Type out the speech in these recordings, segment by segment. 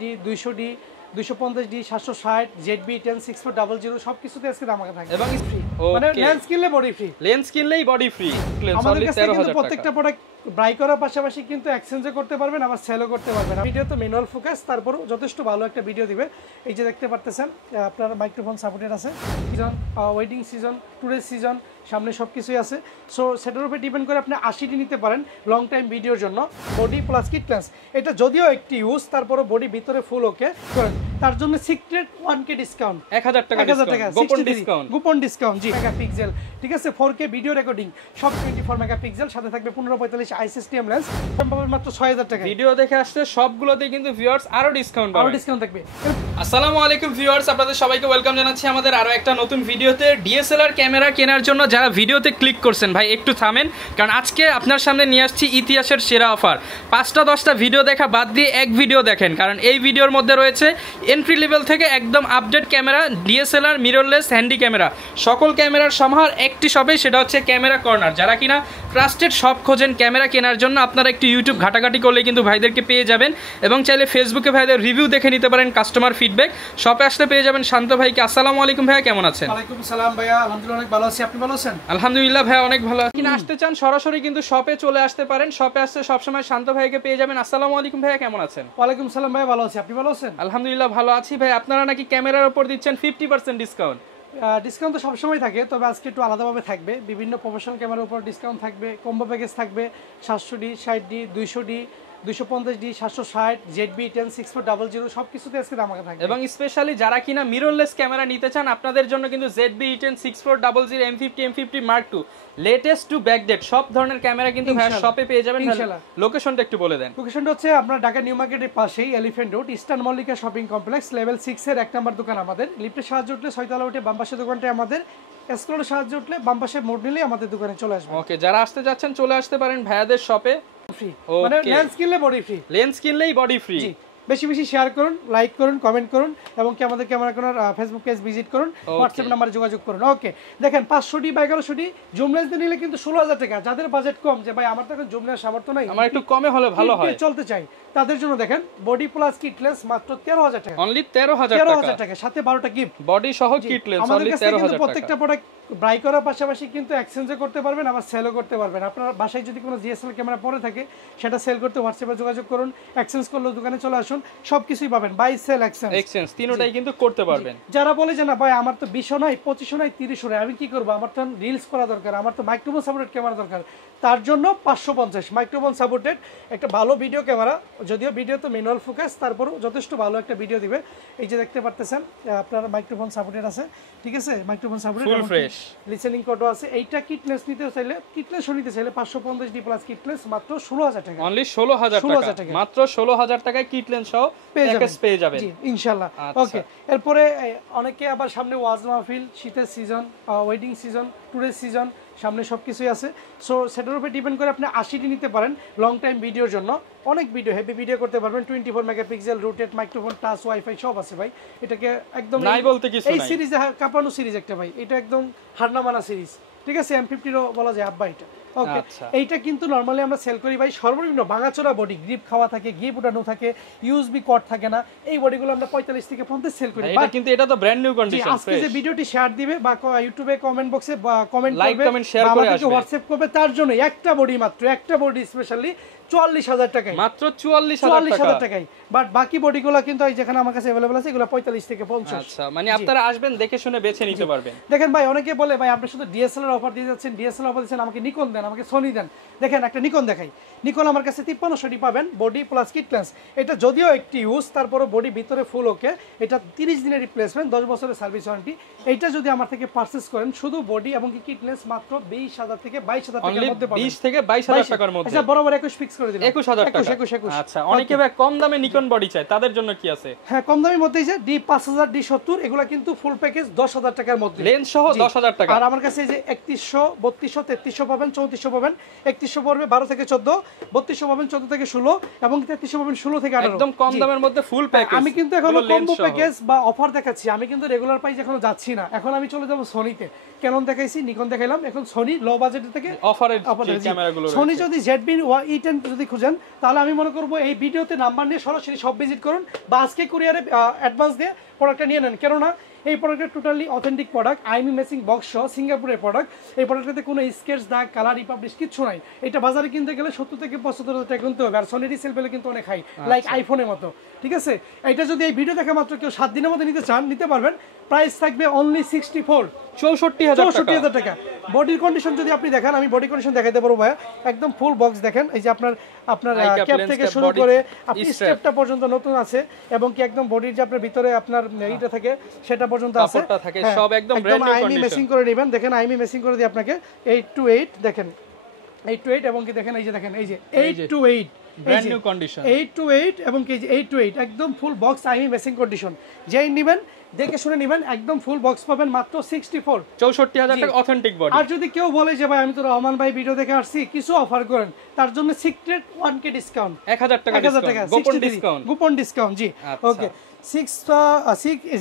D 200D 250D 760 ZB 106400 সবকিছুতে আজকে দাম আগে থাকে এবং ফ্রি মানে লেন্স কিনলে বডি ফ্রি লেন্স কিনলেই বডি ফ্রি আমাদের কাছে কিন্তু প্রত্যেকটা প্রোডাক্ট বাই করার পাশাপাশি কিন্তু এক্সচেঞ্জও করতে পারবেন আবার সেলও করতে পারবেন ভিডিও তো ম্যানুয়াল ফোকাস তারপরও যথেষ্ট ভালো একটা ভিডিও দিবে এই যে দেখতে পারতেছেন আপনার মাইক্রোফোন সাপোর্টেড আছে সিজন ওয়েডিং সিজন ট্যুরের সিজন সামনে সবকিছুই আছে সো সেটার উপরে ডিপেন্ড করে আপনি 80টি নিতে পারেন লং টাইম ভিডিওর জন্য বডি প্লাস কিট লেন্স এটা যদিও একটি ইউজ তারপরও বডি ভিতরে ফুল ওকে করেন তার জন্য সিক্রেট 1K ডিসকাউন্ট 1000 টাকা গোপন ডিসকাউন্ট জি মেগাপিক্সেল ঠিক আছে 4K ভিডিও রেকর্ডিং সব 24 মেগাপিক্সেল সাথে থাকবে 1545 ISSTM লেন্স মাত্র 6000 টাকা ভিডিও দেখে আসছে সবগুলোতে কিন্তু ভিউয়ার্স আরো ডিসকাউন্ট থাকবে আসসালামু আলাইকুম ভিউয়ার্স আপনাদের সবাইকে ওয়েলকাম জানাচ্ছি আমাদের আরো একটা নতুন ভিডিওতে ডিএসএলআর ক্যামেরা কেনার জন্য যারা ভিডিওতে ক্লিক করছেন ভাই একটু থামেন কারণ আজকে আপনার সামনে নিয়ে আসছি ইতিহাসের সেরা অফার 5টা 10টা ভিডিও দেখা বাদ দিয়ে এক ভিডিও দেখেন কারণ এই ভিডিওর মধ্যে রয়েছে এন্ট্রি লেভেল থেকে একদম update camera DSLR mirrorless handy camera সকল ক্যামেরার সমাহার একটি শপে সেটা হচ্ছে ক্যামেরা কর্নার যারা কিনা ট্রাস্টেড শপ খোঁজেন ক্যামেরা কেনার জন্য আপনারা একটু ইউটিউব ঘাটাঘাটি করলে কিন্তু ভাইদেরকে পেয়ে যাবেন এবং চাইলে ফেসবুকে ভাইদের রিভিউ দেখে নিতে পারেন কাস্টমার ফিডব্যাক শপে আসলে পেয়ে যাবেন শান্ত ভাইকে আসসালামু আলাইকুম ভাইয়া কেমন আছেন ওয়ালাইকুম সালাম ভাইয়া আলহামদুলিল্লাহ অনেক ভালো আছি আপনি ভালো আছেন আলহামদুলিল্লাহ ভাইয়া অনেক ভালো আছি কিনা আসতে চান সরাসরি কিন্তু শপে চলে আসতে পারেন শপে আসতে সবসময় শান্ত ভাইকে পেয়ে যাবেন আসসালামু আলাইকুম ভাইয়া কেমন আছেন ওয়ালাইকুম সালাম ভাইয়া ভালো আছি আপনি ভালো আছেন আলহামদুলিল্লাহ ভালো আছি ভাই আপনারা নাকি ক্যামেরার উপর দিচ্ছেন 50% ডিসকাউন্ট ডিসকাউন্ট তো সবসময় থাকে তবে আজকে একটু আলাদাভাবে থাকবে বিভিন্ন প্রফেশনাল ক্যামেরার উপর ডিসকাউন্ট থাকবে কম্বো প্যাকেজ থাকবে 700D 60D 200D 250D 760 ZB 106400 সবকিছুতে আজকে দাম আগে থাকবে এবং স্পেশালি যারা কিনা মিররলেস ক্যামেরা নিতে চান আপনাদের জন্য কিন্তু ZB 106400 M50 Mark II latest to backdate সব ধরনের ক্যামেরা কিন্তু ভাই শপে পেয়ে যাবেন ইনশাআল্লাহ লোকেশনটা একটু বলে দেন লোকেশনটা হচ্ছে আপনার ঢাকা নিউ মার্কেটের পাশেই elephant road eastern Mallika shopping complex level 6 এর 1 নম্বর দোকান আমাদের লিফটের সাহায্যে উঠলে 6 তলা উঠে বাম পাশে দোকানটা আমাদের এসকেলেটরের সাহায্যে উঠলে বাম পাশে মোড় নিলেই আমাদের দোকানে চলে আসবে ওকে যারা আসতে যাচ্ছেন চলে আসতে পারেন ভাইয়াদের শপে ফ্রি মানে লেন্স কিনলে বডি ফ্রি লেন্স কিনলেই বডি ফ্রি বেশি বেশি শেয়ার করুন লাইক করুন কমেন্ট করুন এবং কি আমাদের ক্যামেরা কোনার ফেসবুক পেজ ভিজিট করুন হোয়াটসঅ্যাপ নম্বরে যোগাযোগ করুন ওকে দেখেন 500D বা 1100D জুম লেন্স নিলে কিন্তু 16000 টাকা যাদের বাজেট কম যে ভাই আমার তো এখন জুম লেন্স সামর্থ্য নাই আমার একটু কমে হলে ভালো হয় চলতে চাই তাদের জন্য দেখেন বডি প্লাস কিট লেন্স মাত্র 13000 টাকা অনলি 13000 টাকা সাথে 12টা গিফট বডি সহ কিট লেন্স অনলি 13000 টাকা প্রত্যেকটা প্রোডাক্ট বাই করার পাশাপাশি কিন্তু এক্সচেঞ্জও করতে পারবেন আবার সেলও করতে পারবেন আপনার বাসায় যদি কোনো জিএসএল ক্যামেরা পড়ে থাকে সেটা সেল করতে হোয়াটসঅ্যাপে যোগাযোগ করুন এক্সচেঞ্জ করলে দোকানে চলে আসুন সবকিছুই পাবেন বাই সেল এক্সচেঞ্জ তিনটাই কিন্তু করতে পারবেন যারা বলে যে না ভাই আমার তো 20 নাই 25 নাই 30 নাই আমি কি করব আমার তো রিলস করা দরকার আমার তো মাইক্রোফোন সাপোর্টেড ক্যামেরা দরকার তার জন্য 550 মাইক্রোফোন সাপোর্টেড একটা ভালো ভিডিও ক্যামেরা যদিও ভিডিও তো ম্যানুয়াল ফোকাস তারপরও যথেষ্ট ভালো একটা ভিডিও দিবে এই যে দেখতে পারতেছেন আপনার মাইক্রোফোন সাপোর্টেড আছে ঠিক আছে microphone supported full fresh listening কোডও আছে এইটা কিটলেস নিতে চাইলে কিটলেস নিতে চাইলে 550D প্লাস কিটলেস মাত্র 16000 টাকা অনলি 16000 টাকা মাত্র 16000 টাকায় কিটলেস সহ প্যাকেজ পেয়ে যাবেন জি ইনশাআল্লাহ ওকে এরপরে অনেকে আবার সামনে ওয়াজ মাহফিল শীতের সিজন ওয়েডিং সিজন ট্যুরের সিজন সামনে সবকিছুই আছে সো সেটার উপরে ডিপেন্ড করে আপনি 80টি নিতে পারেন লং টাইম ভিডিওর জন্য অনেক ভিডিও হেভি ভিডিও করতে পারবেন 24 megapixel rotate microphone touch wifi সব আছে ভাই এটাকে একদম নাই বলতে কিছু নাই এই সিরিজে কাপানো সিরিজ একটা ভাই এটা একদম হারনামানা সিরিজ ঠিক আছে M50 রও বলা যায় আব্বা এটা ওকে এইটা কিন্তু নরমালি আমরা সেল করি ভাই সর্বনিম্ন ভাঙাচোরা বডি গ্রিপ খাওয়া থাকে গিপ উঠানো থাকে ইউএসবি কর্ড থাকে না এই বডিগুলো আমরা 45 থেকে 50 সেল করি এটা কিন্তু এটা তো ব্র্যান্ড নিউ কন্ডিশন আজকে যে ভিডিওটি শেয়ার দিবে বা ইউটিউবে কমেন্ট বক্সে বা কমেন্ট লাইক কমেন্ট শেয়ার করে আসবে হোয়াটসঅ্যাপ করবে তার জন্য একটা বডি মাত্র একটা বডি স্পেশালি 44000 টাকায় মাত্র 44000 টাকায় বাট বাকি বডিগুলো কিন্তু এই যেখানে আমার কাছে अवेलेबल আছে এগুলো 45 থেকে 50 আচ্ছা মানে আপনারা আসবেন দেখে শুনে বেছে নিতে পারবেন দেখেন ভাই অনেকে বলে ভাই আপনি শুধু ডিএসএলআর অফার দিয়ে যাচ্ছেন ডিএসএলআর অফার দিচ্ছেন আমাকে নিকন দেন আমাকে সোনি দেন দেখেন একটা নিকন দেখাই নিকন আমার কাছে 5300D পাবেন বডি প্লাস কিট লেন্স এটা যদিও একটি ইউজ তারপরে বডি ভিতরে ফুল ওকে এটা 30 দিনের রিপ্লেসমেন্ট 10 বছরের সার্ভিস ওয়ারেন্টি এইটা যদি আমার থেকে পারচেজ করেন শুধু বডি এবং কিট লেন্স মাত্র 20000 থেকে 22000 টাকার মধ্যে পাবেন 20 থেকে 22000 টাকার মধ্যে আচ্ছা বরাবর 21 ফিক্স করে দিলাম 21000 টাকা 21 আচ্ছা অনেকে ভাই কম দামে নিকন বডি চায় তাদের জন্য কি আছে হ্যাঁ কম দামের মধ্যেই যে D5000 D70 এগুলা কিন্তু ফুল প্যাকেজ 10000 টাকার মধ্যে লেন্স সহ 10000 টাকা আর আমার কাছে এই যে 3100 3200 3300 পাবেন 3400 পাবেন 3100 পড়বে 12 থেকে 14 3200 পাবেন 14 থেকে 16 এবং 3300 পাবেন 16 থেকে 18 একদম কম দামের মধ্যে ফুল প্যাকেজ আমি কিন্তু এখনো কম্বো প্যাকেজ বা অফার দেখাচ্ছি আমি কিন্তু রেগুলার প্রাইস এখনো যাচ্ছি না এখন আমি চলে যাব সোনিতে ক্যানন দেখাইছি নিকন দেখাইলাম এখন সোনি লো বাজেট থেকে অফারের ক্যামেরাগুলো সোনি যদি ZB E10 যদি খুঁজেন তাহলে আমি মনে করবো এই ভিডিওতে নাম্বার নিয়ে সরাসরি সব ভিজিট করুন বা আজকে কুরিয়ারে অ্যাডভান্স দিয়ে প্রোডাক্টটা নিয়ে নেন। কেননা এই প্রোডাক্টটা টোটালি অথেন্টিক প্রোডাক্ট, আইমি মেসিং বক্স সহ সিঙ্গাপুরের প্রোডাক্ট। এই প্রোডাক্টটাতে কোনো স্কেচ দাগ কালার রিপাবলিশ কিচ্ছু নাই। এটা বাজারে কিনতে গেলে 70 থেকে 75,000 টাকা কিনতে হবে, আর সনি রিসেল পেলে কিন্তু অনেক হাই, লাইক আইফোনের মতো। ঠিক আছে, এটা যদি এই ভিডিও দেখা মাত্র কেউ 7 দিনের মধ্যে নিতে চান নিতে পারবেন। প্রাইস থাকবে অনলি 64,000 টাকা। বডির কন্ডিশন যদি আপনি দেখেন, আমি বডি কন্ডিশন দেখাইতে পারবো ভাইয়া, একদম ফুল বক্স দেখেন। এই যে আপনার ক্যাপ থেকে শুরু করে আপনি স্টেপটা পর্যন্ত নতুন আছে, এবং কি একদম বডির যে আপনার ভিতরে আপনার এইটা থাকে সেটা পর্যন্ত আছে, সব একদম ব্র্যান্ড নিউ আইমি মেসিং করে নেবেন। দেখেন আইমি মেসিং করে দিই আপনাকে 8 to 8, দেখেন 8 to 8, এবং কি দেখেন এই যে দেখেন এই যে 8 to 8 brand new condition 8 to 8, এবং কি 8 to 8 একদম ফুল বক্স আইমি মেসিং কন্ডিশন। যেই নেবেন দেখে শুনে নেবেন, একদম ফুল বক্স পাবেন মাত্র 64,000 টাকা অথেন্টিক বডি। আর যদি কেউ বলে যে ভাই আমি তো রহমান ভাই ভিডিও দেখে আসছি, কিছু অফার করেন, তার জন্য সিক্রেট 1k ডিসকাউন্ট, 1000 টাকা গোপন ডিসকাউন্ট। জি ওকে। 6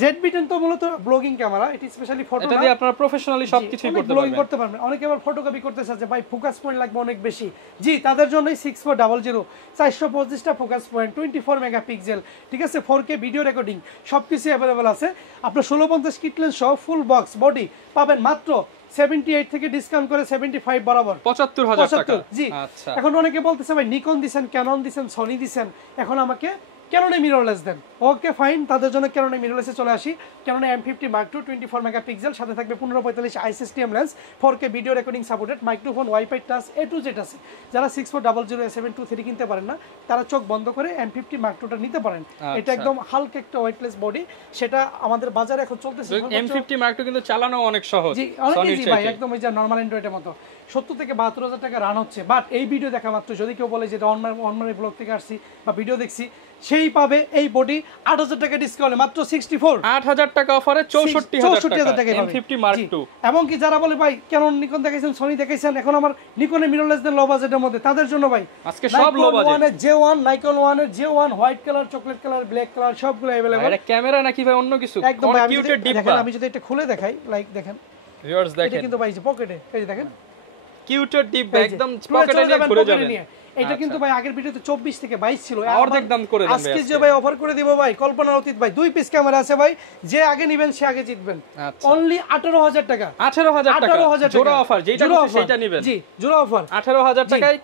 ZB10 তো মূলত ব্লগিং ক্যামেরা, এটি স্পেশালি ফটো, এটা দিয়ে আপনারা প্রফেশনালি সবকিছুই করতে পারবেন। অনেকে আবার ফটোকপি করতে চাচ্ছে, ভাই ফোকাস পয়েন্ট লাগবে অনেক বেশি। জি, তাদের জন্যই 6400 425টা ফোকাস পয়েন্ট, 24 মেগাপিক্সেল, ঠিক আছে, 4K ভিডিও রেকর্ডিং সবকিছু অ্যাভেলেবল আছে। আপনার 1650 কিট লেন্স সহ ফুল বক্স বডি পাবেন মাত্র 78 থেকে ডিসকাউন্ট করে 75 বরাবর 75,000 টাকা। জি, এখন অনেকে বলতেছে ভাই নিকন দিবেন, ক্যানন দিবেন, সনি দিবেন, এখন আমাকে ক্যাননে মিররলেস দেন। ওকে ফাইন, তাদের জন্য ক্যাননে মিররলেসে চলে আসি। ক্যাননে M50 Mark II 24 মেগাপিক্সেল, সাথে থাকবে 1545 ISSTM lens, 4K video recording supported, microphone, wifi, touch A to Z আছে। যারা 6400A723 কিনতে পারেন না, তারা চোখ বন্ধ করে M50 Mark II টা নিতে পারেন। এটা একদম হালকা একটা ওয়েটলেস বডি, সেটা আমাদের বাজারে এখন চলতেছে। M50 Mark II কিন্তু চালানো অনেক সহজ, জি অনেক ইজি ভাই, একদম এই যে নরমাল অ্যান্ড্রয়েডের মতো। 70 থেকে 72,000 টাকা রান হচ্ছে। বাট এই ভিডিও দেখা মাত্র যদি কেউ বলে যে অনলাইন ব্লগ থেকে আসছি বা ভিডিও দেখছি, সেই পাবে এই বডি 8,000 টাকা ডিসকাউন্টে মাত্র 8,000 টাকা অফারে 64,000 টাকা M50 Mark II। এবং কি যারা বলে ভাই ক্যানন নিকন দেখাইছেন, সনি দেখাইছেন, এখন আমার নিকনের মিররলেস দেন লো বাজেটের মধ্যে, তাদের জন্য ভাই আজকে সব লো বাজেট। J1 নিকন 1 এর J1 white colour, chocolate colour, black colour সবগুলো अवेलेबल। এটা ক্যামেরা নাকি ভাই অন্য কিছু? একদম কিউটেড ডিব্বা। দেখেন আমি যদি এটা খুলে দেখাই, লাইক দেখেন ভিউয়ার্স দেখেন, এটা কিন্তু ভাই যে পকেটে, এই যে দেখেন কিউটেড ডিব্বা, একদম পকেটে নিয়ে ঘুরে যাবেন। এটা কিন্তু ভাই আগের ভিডিওতে 24 থেকে 22 ছিল, অর্ধেক দাম করে দেন ভাই। আজকে যে ভাই অফার করে দিব ভাই, কল্পনার অতীত ভাই। 2 পিস ক্যামেরা আছে ভাই, যে আগে নেবেন সে আগে জিতবেন। অনলি 18,000 টাকা। 18,000 টাকা জোড়া অফার, যেটা খুশি সেটা নেবেন। জি, জোড়া অফার 18,000 টাকায়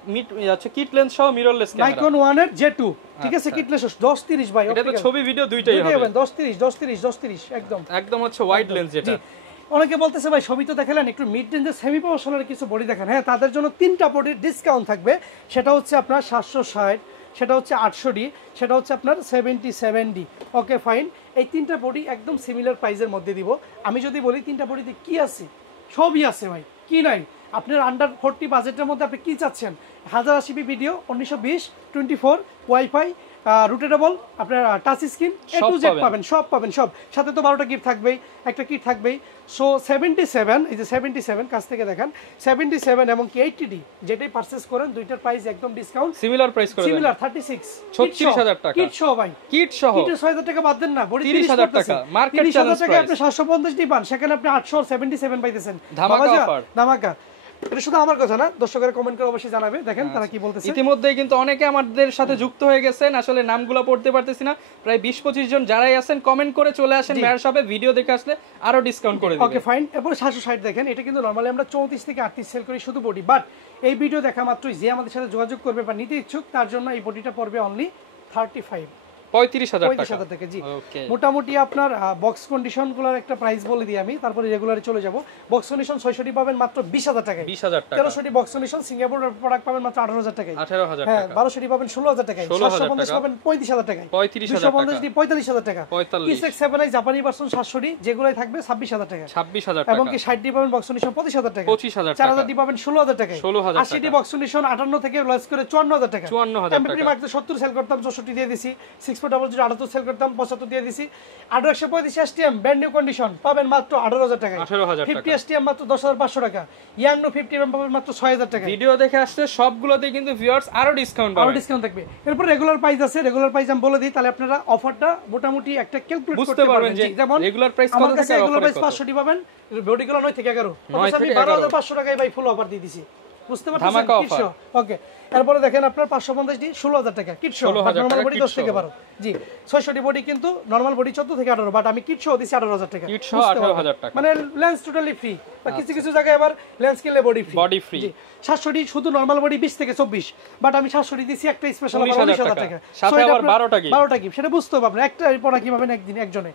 আছে কিট লেন্স সহ মিররলেস ক্যামেরা, নিকন 1 এর J2, ঠিক আছে, কিট লেন্স 10-30 ভাই। এটা তো ছবি ভিডিও দুইটাই হবে 10-30 একদম হচ্ছে ওয়াইড লেন্স যেটা। অনেকে বলতেছে ভাই ছবি তো দেখালেন, একটু মিড রেঞ্জের সেমি প্রফেশনাল কিছু বডি দেখেন। হ্যাঁ, তাদের জন্য 3টা বডির ডিসকাউন্ট থাকবে। সেটা হচ্ছে আপনার 760, সেটা হচ্ছে 800D, সেটা হচ্ছে আপনার 77D। ওকে ফাইন, এই 3টা বডি একদম সিমিলার প্রাইসের মধ্যে দিব। আমি যদি বলি 3টা বডিতে কি আছে, সবই আছে ভাই, কি নাই। আপনার আন্ডার 40 বাজেটের মধ্যে আপনি কি চাচ্ছেন? 1080p ভিডিও, 1920, 24, ওয়াইফাই, রুটেটেবল, আপনার touch screen, A to Z পাবেন, সব পাবেন সব। সাথে তো 12টা গিফট থাকবেই, একটা কিট থাকবেই। সো 77, এই যে 77 কাছ থেকে দেখেন 77 এবং কি 80D, যেটাই পারচেজ করেন দুইটার প্রাইস একদম ডিসকাউন্ট, সিমিলার প্রাইস করে দেন। সিমিলার 36 36,000 টাকা কিট সহ ভাই, কিট সহ 6,000 টাকা বাদ দেন না, বডি 30,000 টাকা মার্কেট চ্যালেঞ্জ টাকা আপনি 750 পান, সেখানে আপনি 877 পাইতেছেন। ধামাকা অফার, ধামাকা। এটা শুধু আমার কথা না, দর্শকেরা কমেন্ট করে অবশ্যই জানাবে, দেখেন তারা কি বলতেছে। ইতিমধ্যেই কিন্তু অনেকে আমাদের সাথে যুক্ত হয়ে গেছেন, আসলে নামগুলো পড়তে পারতেছি না, প্রায় 20-25 জন যারাই আছেন কমেন্ট করে চলে আসেন মেয়ার শপে, ভিডিও দেখে আসলে আরো ডিসকাউন্ট করে দিবেন। Okay fine. এরপর 760 দেখেন, এটা কিন্তু নরমালি আমরা 34 থেকে 38 সেল করি শুধু বডি। বাট এই ভিডিও দেখা মাত্রই যে আমাদের সাথে যোগাযোগ করবে বা নিতে ইচ্ছুক, তার জন্য এই বডিটা পড়বে অনলি 35,000 টাকা। জি, মোটামুটি আপনার বক্স কন্ডিশন গুলোর একটা প্রাইস বলে দিই আমি, তারপরে রেগুলারে চলে যাব। বক্স কন্ডিশন 600 পাবেন মাত্র 20,000 টাকায়, 1300 বক্স কন্ডিশন সিঙ্গাপুর প্রোডাক্ট পাবেন মাত্র 18,000 টাকায়, 18,000 হ্যাঁ, 1200 পাবেন 16,000 টাকায়, 750 পাবেন 35,000 টাকায়, 250 45,000 টাকা, P6 7i জাপানি ভার্সন 700 যেগুলাই থাকবে 26,000 টাকা, 26,000 টাকা, এবং কি 60 পাবেন বক্স কন্ডিশন 25,000 টাকা, 25,000 টাকা, 4000 পাবেন 16,000 টাকায়, 80 বক্স কন্ডিশন 58 থেকে লস করে 54,000 টাকা, 54,000 টাকা। এমপি মার্কেটে 70 সেল করতাম, 64 দিয়ে দিছি, 6400 78 সেল করতাম, 75 দিয়ে দিছি। 135 STM ব্র্যান্ড নিউ কন্ডিশন পাবেন মাত্র 18,000 টাকায়, 50 STM মাত্র 10,500 টাকা, ইয়াংনো 50 পাবেন মাত্র 6,000 টাকা। ভিডিও দেখে আসছে সবগুলোতে কিন্তু ভিউয়ার্স আরো ডিসকাউন্ট পাবেন, আরো ডিসকাউন্ট থাকবে। এরপর রেগুলার প্রাইস আছে, রেগুলার প্রাইস আমি বলে দিই, তাহলে আপনারা অফারটা মোটামুটি একটা ক্যালকুলেট করতে পারবেন। যেমন রেগুলার প্রাইস কত থেকে রেগুলার প্রাইস 500 পাবেন, বডি গুলো 9 থেকে 11, আমি 12,500 টাকায় ভাই ফুল অফার দিয়ে দিছি, বুঝতে পারছেন? ওকে, এরপরে দেখেন আপনার 550D 16,000 টাকা কিট সহ, নরমাল বডি 10 থেকে 12। জি 600D বডি কিন্তু নরমাল বডি 14 থেকে 18, বাট আমি কিট সহ দিছি 18,000 টাকা। কিট সহ 18,000 টাকা, মানে লেন্স টোটালি ফ্রি, বা কিছু কিছু জায়গায় আবার লেন্স কিনলে বডি ফ্রি। Body free. জি 700D শুধু নরমাল বডি 20 থেকে 24, বাট আমি 700D দিছি একটা স্পেশাল 19,000 টাকা, সাথে আবার 12টা গিফট। সেটা বুঝতে পারবেন, একটা পড়া কি পাবেন একদিন একজনে।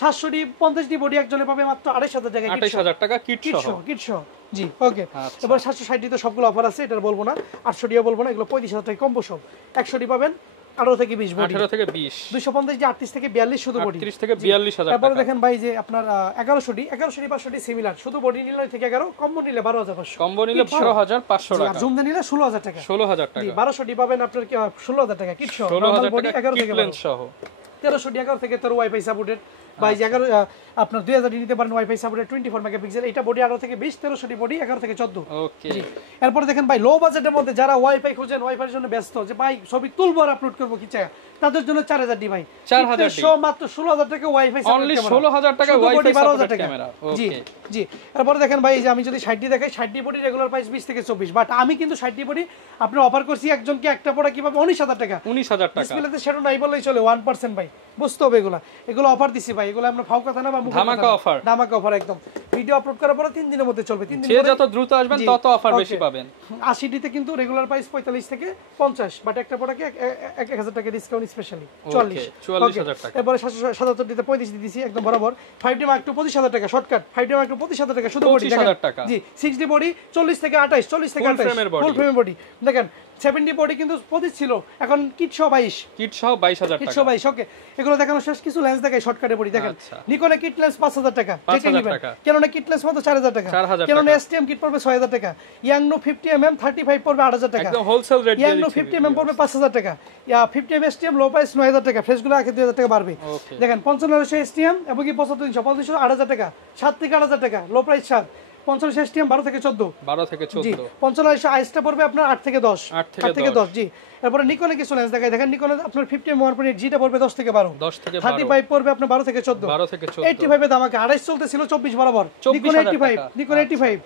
700D 50D বডি একজনে পাবে মাত্র 28,000 টাকা, 28,000 টাকা কিট সহ। জি ওকে। এবার 760D তো সবগুলো অফার আছে, এটা বলবো না। 800D বলবো না, এগুলো 35,000 টাকা কম্বো সব। 100D পাবেন 18 থেকে 20 বডি, 18 থেকে 20। 250D 38 থেকে 42 শুধু বডি, 38 থেকে 42,000 টাকা। তারপরে দেখেন ভাই যে আপনার 1100D 500D সিমিলার, শুধু বডি নিলে থেকে 11, কম্বো নিলে 12,500, কম্বো নিলে 12,500 টাকা, আর জুম নিলে 16,000 টাকা। 16,000 টাকা। 1200D পাবেন আপনার 16,000 টাকা কিট সহ, 16,000 বডি টাকা 11 থেকে কিট লেন্স সহ। 1300D 11 থেকে 13 ওয়াইফাই সাপোর্টেড, বা 11 আপনার 2000D নিতে পারেন ওয়াইফাই সাপোর্টেড 24 মেগাপিক্সেল, এটা বডি 18 থেকে 20, 1300D বডি 11 থেকে 14। ওকে। এরপর দেখেন ভাই লো বাজেটের মধ্যে যারা ওয়াইফাই খুঁজেন, ওয়াইফাইয়ের জন্য ব্যস্ত, যে ভাই ছবি তুলবো আর আপলোড করবো কি চাই, তাদের জন্য 4000D ভাই, 4000D মাত্র 16,000 টাকা ওয়াইফাই সাপোর্ট, অনলি 16,000 টাকা ওয়াইফাই সাপোর্টেড ক্যামেরা। জি ওকে। জি। এরপর দেখেন ভাই যে আমি যদি 60D দেখাই, 60D বডি রেগুলার প্রাইস 20 থেকে 24, বাট আমি কিন্তু 60D বডি আপনার অফার করছি একজনকে একটা পড়া কিভাবে 19,000 টাকা। 19,000 টাকা। ডিসপ্লেতে সেটা নাই বললেই চলে, 1% ভাই, বুঝতে হবে এগুলো অফার দিছি ভাই, এগুলো আমরা ফাও কথা না বা ধামাকা অফার, ধামাকা অফার একদম। ভিডিও আপলোড করার পরে 3 দিনের মধ্যে চলবে, 3 দিন যে যত দ্রুত আসবেন তত অফার বেশি পাবেন। 80D তে কিন্তু রেগুলার প্রাইস 45 থেকে 50, বাট একটা প্রোডাক্টে 1000 টাকা ডিসকাউন্ট স্পেশালি 44,000 টাকা। এরপরে 777D তে 35D দিছি একদম বরাবর। 5D Mark II 25,000 টাকা শর্টকাট, 5D Mark II 25,000 টাকা শুধু বডি 25,000 টাকা। জি 6D বডি 40 থেকে 28, 40 থেকে 28 ফুল ফ্রেমের বডি দেখেন। 7D বডি কিন্তু 25 ছিল, এখন কিট সহ 22, কিট সহ 22,000 কিট টাকা। সহ 22। ওকে, এগুলো দেখানো শেষ, কিছু লেন্স দেখাই শর্টকাটে বডি দেখেন। নিকনে কিট লেন্স 5,000 টাকা, যেটা নেবেন। ক্যাননে কিট লেন্স মাত্র 4,000 টাকা, ক্যানন STM কিট পড়বে 6,000 টাকা, ইয়াংনো 50mm 35 পড়বে 8,000 টাকা, একদম হোলসেল রেট দিয়ে ইয়াংনো 50mm পড়বে 5,000 টাকা, 50mm STM লো প্রাইস 9,000 টাকা, ফ্রেশগুলো আগে 2,000 টাকা বাড়বে। দেখেন 5500 STM এবং কি 7500 8,000 টাকা, 7 থেকে 8,000 টাকা লো প্রাইস 7। 55 STM 12 থেকে 14, 12 থেকে 14। 5500 আইসটা পড়বে আপনার 8 থেকে 10, 8 থেকে 10। জি এরপরে নিকনে কিছু লেন্স দেখাই, দেখেন নিকনে আপনার 50mm 1.8 জিটা পড়বে 10 থেকে 12, 10 থেকে 12, 35 পড়বে আপনার 12 থেকে 14, 12 থেকে 14। 85 এ দামাকে 28 চলতেছিল 24 বরাবর, নিকনে 85, নিকনে 85।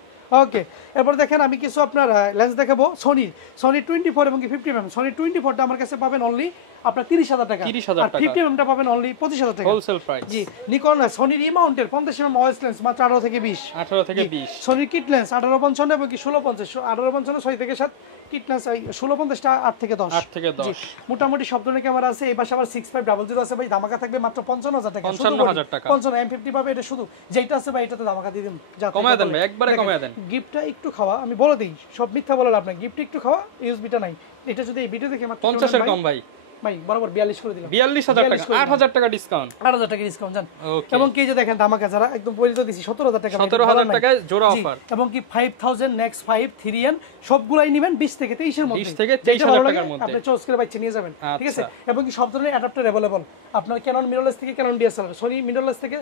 ওকে, এরপর দেখেন আমি কিছু আপনার লেন্স দেখাবো সনি 24 এবং 50mm। সনি 24টা আমার কাছে পাবেন অনলি আপনার 30,000 টাকা, আর 50mmটা পাবেন অনলি 25,000 টাকা হোলসেল প্রাইস। জি নিকন সনির ই-মাউন্টের 50mm ওয়েস লেন্স মাত্র 18 থেকে 20, 18 থেকে 20। সনির কিট লেন্স 1855 এবং কি 1650, 1855 6 থেকে 7, কিট লেন্স 1650টা 8 থেকে 10, 8 থেকে 10। মোটামুটি সব ধরনের ক্যামেরা আছে। এই পাশে আবার 6500 আছে ভাই, ধামাকা থাকবে মাত্র 55,000 টাকা, 55,000 টাকা। 55 M50 পাবে, এটা শুধু যেটা আছে ভাই এটাতে ধামাকা দিয়ে দিন, কমায় দেন ভাই, একবারে কমায় দেন। গিফটটা একটু খাওয়া, আমি বলে দিই সব মিথ্যা বলে লাভ নাই, গিফট একটু খাওয়া, ইউএসবিটা নাই। এটা যদি এই ভিডিও দেখে মাত্র 50 এর কম ভাই, ভাই বরাবর 42 করে দিলাম, 42,000 টাকা, 8,000 টাকা ডিসকাউন্ট, 8,000 টাকা ডিসকাউন্ট জান। ওকে। এবং কি যে দেখেন ধামাকা যারা একদম পরিচিত দিছি 17,000 টাকা, 17,000 টাকায় জোড়া অফার, এবং কি 5000 নেক্সট 5 3N সবগুলাই নেবেন 20 থেকে 23 এর মধ্যে, 20 থেকে 23,000 টাকার মধ্যে আপনি চয়েস করে বাইচে নিয়ে যাবেন, ঠিক আছে। এবং কি সব ধরনের অ্যাডাপ্টার अवेलेबल, আপনার ক্যানন মিররলেস থেকে ক্যানন ডিএসএলআর, সনি মিররলেস থেকে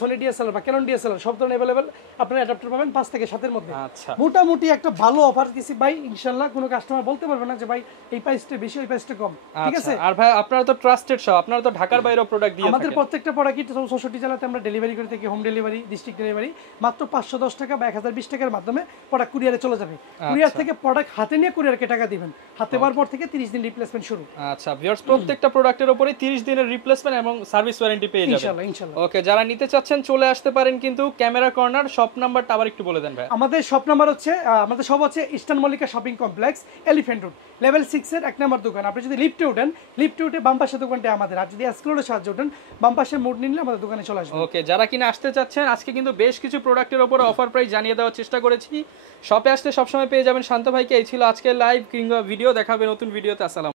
সনি ডিএসএলআর বা ক্যানন ডিএসএলআর সব ধরনের अवेलेबल আপনার অ্যাডাপ্টার পাবেন 5 থেকে 7 এর মধ্যে। আচ্ছা, মোটামুটি একটা ভালো অফার দিছি ভাই, ইনশাআল্লাহ কোনো কাস্টমার বলতে পারবে না যে ভাই এই প্রাইসটা বেশি ওই প্রাইসটা কম, ঠিক আছে। আর ভাই আপনারা তো ট্রাস্টেড শপ, আপনারা তো ঢাকার বাইরেও প্রোডাক্ট দিয়ে থাকেন। আমাদের প্রত্যেকটা প্রোডাক্টই 64 জেলাতে আমরা ডেলিভারি করে থাকি, হোম ডেলিভারি, ডিস্ট্রিক্ট ডেলিভারি, মাত্র 510 টাকা বা 1020 টাকার মাধ্যমে প্রোডাক্ট কুরিয়ারে চলে যাবে। কুরিয়ার থেকে প্রোডাক্ট হাতে নিয়ে কুরিয়ারকে টাকা দিবেন, হাতে পাওয়ার পর থেকে 30 দিন রিপ্লেসমেন্ট শুরু। আচ্ছা ভিউয়ার্স, প্রত্যেকটা প্রোডাক্টের উপরে 30 দিনের রিপ্লেসমেন্ট এবং সার্ভিস ওয়ারেন্টি পেয়ে যাবেন ইনশাআল্লাহ ইনশাআল্লাহ। ওকে, যারা নিতে চাচ্ছেন চলে আসতে পারেন কিন্তু ক্যামেরা কর্নার শপ নাম্বারটা আবার একটু বলে দেন ভাই। আমাদের শপ নাম্বার হচ্ছে আমাদের সব হচ্ছে eastern Mallika shopping complex, elephant road, level 6 এর 1 নম্বর দোকান। আপনি যদি লিফটে ওঠেন, লিফটে উঠে বাম পাশের দোকানটা আমাদের, আর যদি এসকেলেটরের সাহায্যে ওঠেন বাম পাশের মোড় নিলে আমাদের দোকানে চলে আসবে। ওকে, যারা কিনা আসতে চাচ্ছেন আজকে কিন্তু বেশ কিছু প্রোডাক্টের উপর অফার প্রাইস জানিয়ে দেওয়ার চেষ্টা করেছি। শপে আসলে সবসময় পেয়ে যাবেন শান্ত ভাইকে। এই ছিল আজকের লাইভ কিংবা ভিডিও, দেখাবে নতুন ভিডিওতে। আসসালাম।